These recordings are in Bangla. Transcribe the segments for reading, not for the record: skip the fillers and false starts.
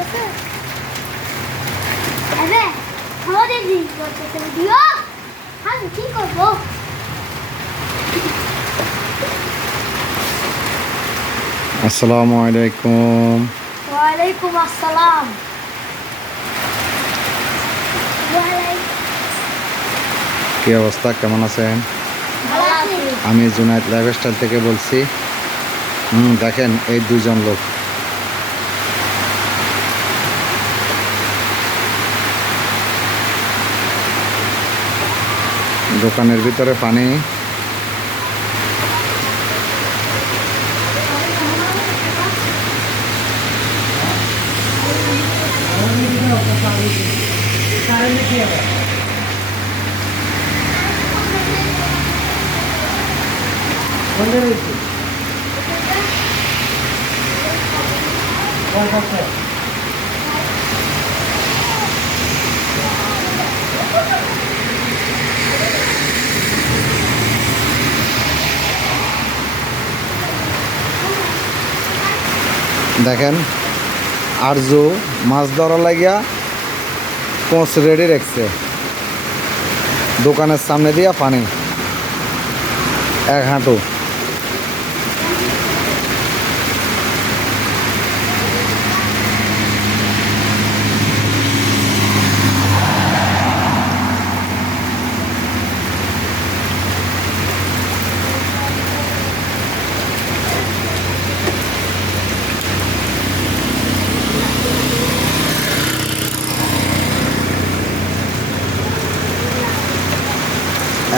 করতেছে আরে আমাদের দিন করতেছে ভিডিও আমি কি করব আসসালামু আলাইকুম। ওয়ালাইকুম আসসালাম। কি অবস্থা, কেমন আছেন? ভালো আছি। আমি জুনায়েদ লাইফস্টাইল থেকে বলছি। দেখেন এই দুজন লোক দোকানের ভিতরে পানি। দেখেন আরজু মাছ ধরা লাগিয়া কোচ রেডি রাখছে, দোকানের সামনে দিয়া পানি এক হাঁটু।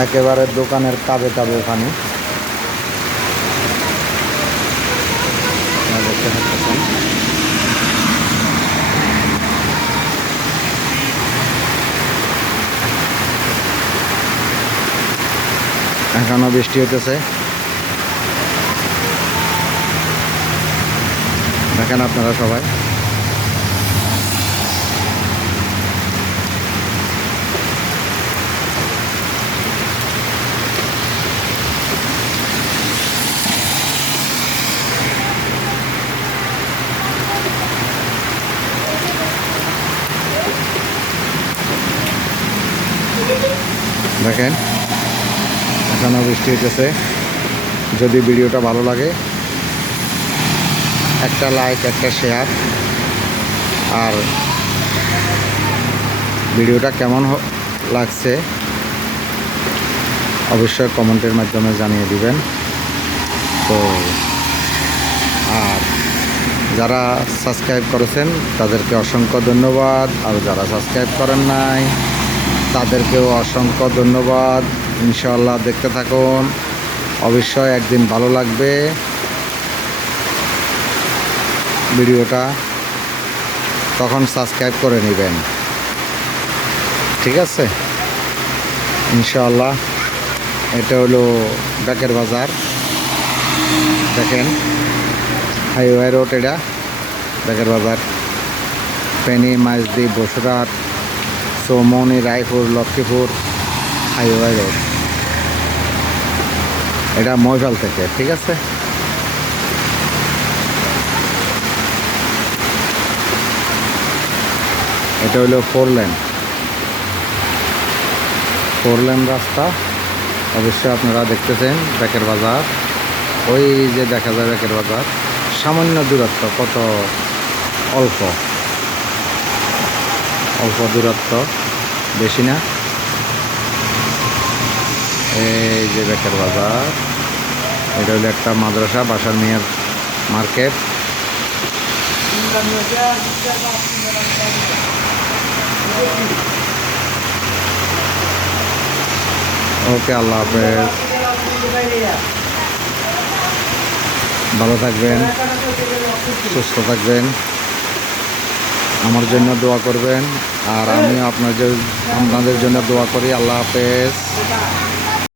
একেবারে দোকানের কাবে কাবে পানি দেখতে পাচ্ছেন। এখনো বৃষ্টি হইতেছে, দেখেন আপনারা সবাই। দেখেন এখনো বৃষ্টি হইতেছে। যদি ভিডিওটা ভালো লাগে একটা লাইক, একটা শেয়ার, আর ভিডিওটা কেমন লাগছে অবশ্যই কমেন্টের মাধ্যমে জানিয়ে দিবেন। তো আর যারা সাবস্ক্রাইব করেছেন তাদেরকে অসংখ্য ধন্যবাদ, আর যারা সাবস্ক্রাইব করেন নাই তাদেরকেও অসংখ্য ধন্যবাদ। ইনশাআল্লাহ দেখতে থাকুন, অবশ্যই একদিন ভালো লাগবে ভিডিওটা, তখন সাবস্ক্রাইব করে নেবেন, ঠিক আছে? ইনশাআল্লাহ। এটা হলো ব্যাকের বাজার, দেখেন হাইওয়ে রোড, এটা ব্যাকের বাজার, ফেনী, মাইজদি, বসুরহাট, চৌমনি, রায়পুর, লক্ষ্মীপুর হাইওয়ে রোড। এটা মহিপাল থেকে, ঠিক আছে? এটা হলো 4 লেন রাস্তা। অবশ্যই আপনারা দেখতেছেন ব্যাকের বাজার, ওই যে দেখা যায় ব্যাকের বাজার, সামান্য দূরত্ব, কত অল্প দূরত্ব, বেশি না। এই যে ব্যাকের বাজার, এটা হলো একটা মাদ্রাসা, বাসার মিয়ার মার্কেট। ওকে, আল্লাহ হাফেজ, ভালো থাকবেন, সুস্থ থাকবেন, আমার জন্য দোয়া করবেন, আর আমিও আপনাদের জন্য দোয়া করি। আল্লাহ হাফেজ।